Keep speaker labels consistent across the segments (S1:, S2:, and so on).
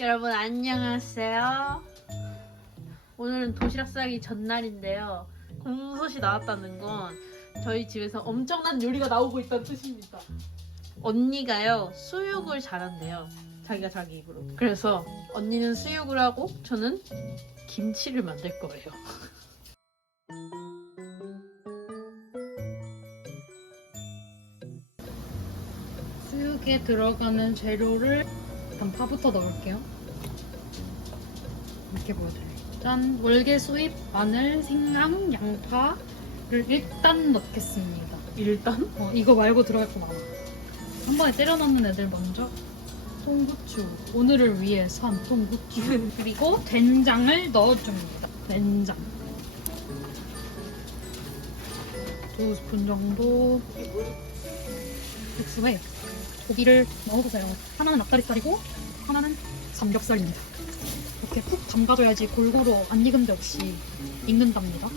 S1: 여러분 안녕하세요. 오늘은 도시락 싸기 전날인데요. 공소시 나왔다는 건 저희 집에서 엄청난 요리가 나오고 있다는 뜻입니다. 언니가요 수육을 잘한대요. 자기가 자기 입으로. 그래서 언니는 수육을 하고 저는 김치를 만들 거예요.
S2: 수육에 들어가는 재료를 일단 파부터 넣을게요. 이렇게 보여드려요. 짠! 월계 수잎, 마늘, 생강, 양파를 일단 넣겠습니다.
S1: 일단
S2: 어, 이거 말고 들어갈 거 많아. 한 번에 때려 넣는 애들 먼저 통후추. 오늘을 위해 산 통후추. 그리고 된장을 넣어줍니다. 된장. 두 스푼 정도 육수에 고기를 넣어보세요. 하나는 앞다리살이고 하나는 삼겹살입니다. 이렇게 푹 담가줘야지 골고루 안 익은 데 없이 익는답니다.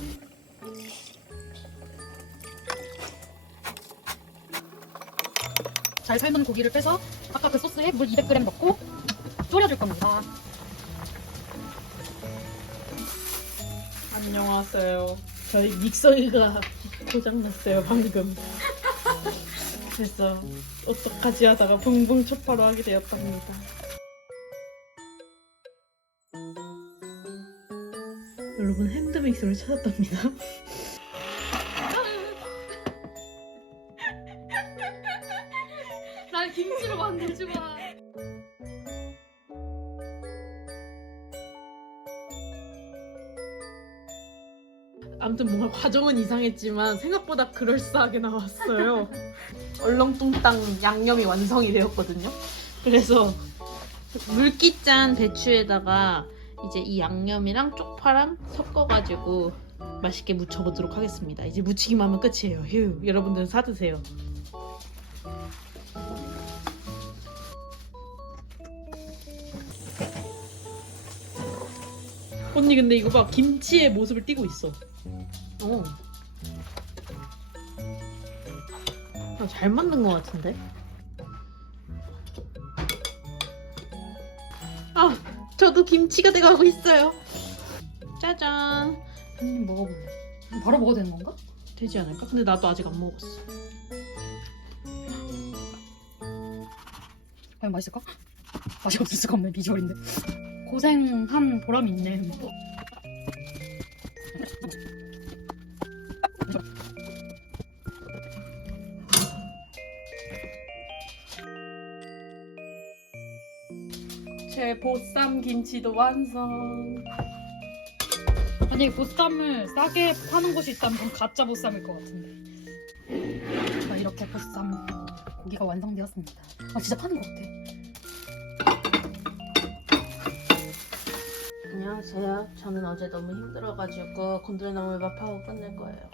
S2: 잘 삶은 고기를 빼서 아까 그 소스에 물 200g 넣고 졸여줄 겁니다.
S1: 안녕하세요. 저희 믹서기가 고장났어요 방금. 그래서 어떡하지 하다가 붕붕 초파로 하게 되었답니다. 여러분 핸드믹서를 찾았답니다.
S2: 날 김치로 만들지 마.
S1: 아무튼 뭔가 과정은 이상했지만 생각보다 그럴싸하게 나왔어요. 얼렁뚱땅 양념이 완성이 되었거든요. 그래서 물기 짠 배추에다가 이제 이 양념이랑 쪽파랑 섞어가지고 맛있게 무쳐보도록 하겠습니다. 이제 무치기만 하면 끝이에요. 휴, 여러분들은 사드세요. 언니 근데 이거 봐 김치의 모습을 띠고 있어. 어. 아, 잘 만든 것 같은데? 아, 저도 김치가 돼가고 있어요. 짜잔.
S2: 한입 먹어볼래. 바로 먹어도 되는 건가?
S1: 되지 않을까? 근데 나도 아직 안 먹었어.
S2: 과연 맛있을까? 맛이 없을 수가 없네 비주얼인데. 고생한 보람이 있네.
S1: 제 보쌈 김치도 완성.
S2: 아니 보쌈을 싸게 파는 곳이 있다면 그건 가짜 보쌈일 것 같은데. 자 이렇게 보쌈 고기가 완성되었습니다. 아 진짜 파는 것 같아.
S1: 안녕하세요. 저는 어제 너무 힘들어가지고 곤드레나물밥 하고 끝낼 거예요.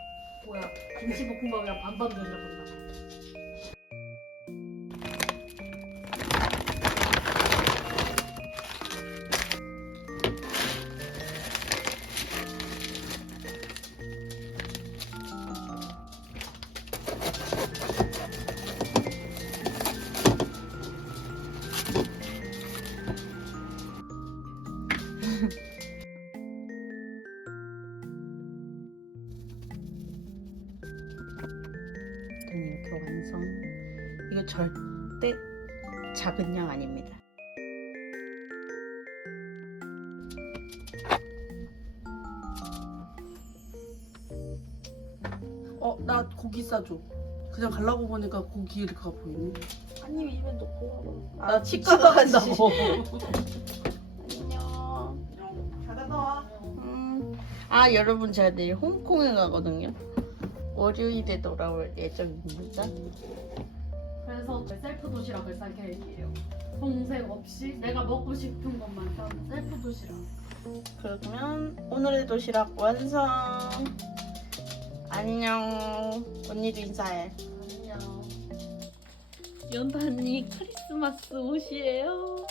S1: 뭐야? 김치볶음밥이랑 반반 돌려본다. 이렇게 완성. 이거 절대 작은 양 아닙니다.
S3: 어, 나 고기 싸줘. 그냥 가려고 보니까 고기가 보이네.
S1: 한 입 입에 넣고 나나
S3: 치과
S1: 치과
S3: 간다고.
S1: 안녕.
S3: 잘 갔다 와.
S1: 음. 아 여러분 제가 내일 홍콩에 가거든요. 월요일에 돌아올 예정입니다.
S2: 그래서 셀프 도시락을 쌀 계획이에요. 공색 없이 내가 먹고 싶은 것만 싸는 셀프 도시락.
S1: 그러면 오늘의 도시락 완성. 안녕. 언니도 인사해.
S2: 안녕.
S1: 연단이 크리스마스 옷이에요.